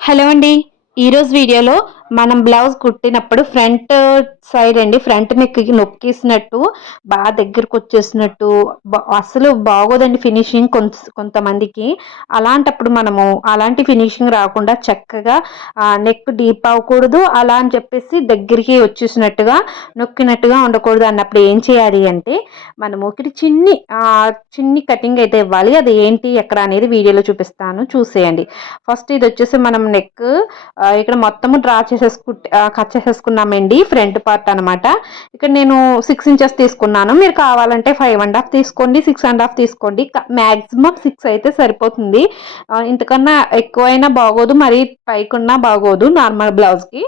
Hello అండి ఈరోజు వీడియోలో మనం బ్లౌజ్ కుట్టినప్పుడు ఫ్రంట్ సైడ్ అండి ఫ్రంట్ నెక్కి నొక్కేసినట్టు బాగా దగ్గరకు వచ్చేసినట్టు అసలు బాగోదండి ఫినిషింగ్ కొంత కొంతమందికి. అలాంటప్పుడు మనము అలాంటి ఫినిషింగ్ రాకుండా చక్కగా నెక్ డీప్ అవ్వకూడదు. అలా అని చెప్పేసి దగ్గరికి వచ్చేసినట్టుగా నొక్కినట్టుగా ఉండకూడదు అన్నప్పుడు ఏం చేయాలి అంటే మనము ఇక్కడ చిన్ని చిన్ని కటింగ్ అయితే ఇవ్వాలి. అది ఏంటి ఎక్కడ అనేది వీడియోలో చూపిస్తాను. చూసేయండి. ఫస్ట్ ఇది వచ్చేసి మనం నెక్ ఇక్కడ మొత్తము డ్రా చేసేసుకు కట్ చేసేసుకున్నామండి ఫ్రంట్ పార్ట్ అనమాట ఇక్కడ నేను సిక్స్ ఇంచెస్ తీసుకున్నాను. మీరు కావాలంటే ఫైవ్ అండ్ హాఫ్ తీసుకోండి సిక్స్ అండ్ హాఫ్ తీసుకోండి. మ్యాక్సిమం సిక్స్ అయితే సరిపోతుంది. ఇంతకన్నా ఎక్కువైనా బాగోదు మరి పైకున్నా బాగోదు నార్మల్ బ్లౌజ్కి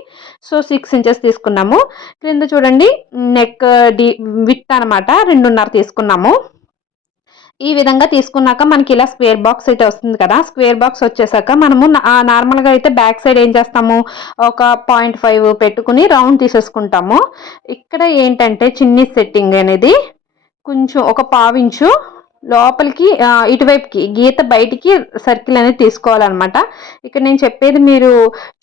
సో సిక్స్ ఇంచెస్ తీసుకున్నాము. క్రింద చూడండి నెక్ డి విత్ అనమాట రెండున్నర తీసుకున్నాము. ఈ విధంగా తీసుకున్నాక మనకి ఇలా స్క్వేర్ బాక్స్ అయితే వస్తుంది కదా. స్క్వేర్ బాక్స్ వచ్చేసాక మనము నార్మల్గా అయితే బ్యాక్ సైడ్ ఏం చేస్తాము? ఒక పాయింట్ ఫైవ్ పెట్టుకుని రౌండ్ తీసేసుకుంటాము. ఇక్కడ ఏంటంటే చిన్ని సెట్టింగ్ అనేది కొంచెం ఒక పావించు లోపలికి ఇటువైపుకి గీత బయటికి సర్కిల్ అనేది తీసుకోవాలన్నమాట. ఇక్కడ నేను చెప్పేది మీరు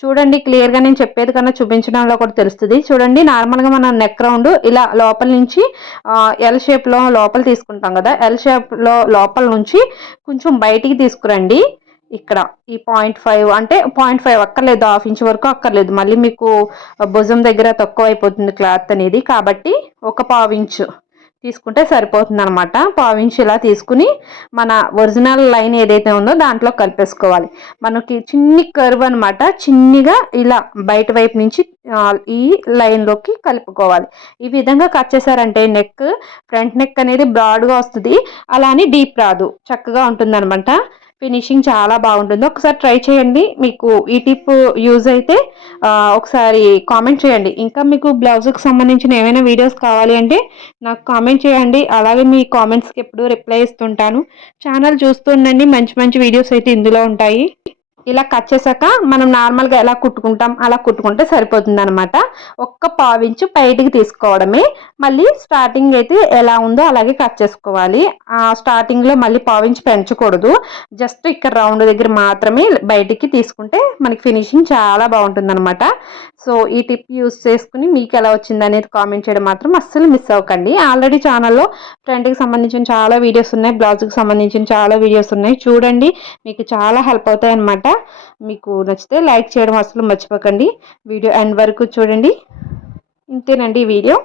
చూడండి క్లియర్గా నేను చెప్పేది కన్నా చూపించడంలో కూడా తెలుస్తుంది. చూడండి నార్మల్గా మనం నెక్ రౌండ్ ఇలా లోపల నుంచి ఎల్ షేప్లో లోపల తీసుకుంటాం కదా ఎల్ షేప్లో లోపల నుంచి కొంచెం బయటికి తీసుకురండి. ఇక్కడ ఈ పాయింట్ ఫైవ్ అంటే పాయింట్ ఫైవ్ అక్కర్లేదు హాఫ్ ఇంచ్ వరకు అక్కర్లేదు. మళ్ళీ మీకు భుజం దగ్గర తక్కువ అయిపోతుంది క్లాత్ అనేది. కాబట్టి ఒక పావు ఇంచు. తీసుకుంటే సరిపోతుంది అనమాట పావించి ఇలా తీసుకుని మన ఒరిజినల్ లైన్ ఏదైతే ఉందో దాంట్లో కలిపేసుకోవాలి. మనకి చిన్ని కర్వ్ అనమాట చిన్నిగా ఇలా బయట వైపు నుంచి ఈ లైన్లోకి కలుపుకోవాలి. ఈ విధంగా కట్ చేశారంటే నెక్ ఫ్రంట్ నెక్ అనేది బ్రాడ్గా వస్తుంది. అలానే డీప్ రాదు. చక్కగా ఉంటుంది అనమాట ఫినిషింగ్ చాలా బాగుంటుంది. ఒకసారి ట్రై చేయండి. మీకు ఈ టిప్ యూజ్ అయితే ఒకసారి కామెంట్ చేయండి. ఇంకా మీకు బ్లౌజ్కి సంబంధించిన ఏమైనా వీడియోస్ కావాలి అంటే నాకు కామెంట్ చేయండి. అలాగే మీ కామెంట్స్కి ఎప్పుడు రిప్లై ఇస్తుంటాను. ఛానల్ చూస్తుండండి మంచి మంచి వీడియోస్ అయితే ఇందులో ఉంటాయి. ఇలా కట్ చేసాక మనం నార్మల్గా ఎలా కుట్టుకుంటాం అలా కుట్టుకుంటే సరిపోతుంది అనమాట ఒక్క పావించు బయటికి తీసుకోవడమే. మళ్ళీ స్టార్టింగ్ అయితే ఎలా ఉందో అలాగే కట్ చేసుకోవాలి. ఆ స్టార్టింగ్లో మళ్ళీ పావించి పెంచకూడదు. జస్ట్ ఇక్కడ రౌండ్ దగ్గర మాత్రమే బయటికి తీసుకుంటే మనకి ఫినిషింగ్ చాలా బాగుంటుంది అనమాట సో ఈ టిప్ యూస్ చేసుకుని మీకు ఎలా వచ్చింది అనేది కామెంట్ చేయడం మాత్రం అస్సలు మిస్ అవ్వకండి. ఆల్రెడీ ఛానల్లో ఫ్రంట్కి సంబంధించిన చాలా వీడియోస్ ఉన్నాయి బ్లౌజ్కి సంబంధించిన చాలా వీడియోస్ ఉన్నాయి. చూడండి మీకు చాలా హెల్ప్ అవుతాయి అనమాట మీకు నచ్చితే లైక్ చేయడం అసలు మర్చిపోకండి. వీడియో ఎండ్ వరకు చూడండి. ఇంతేనండి ఈ వీడియో.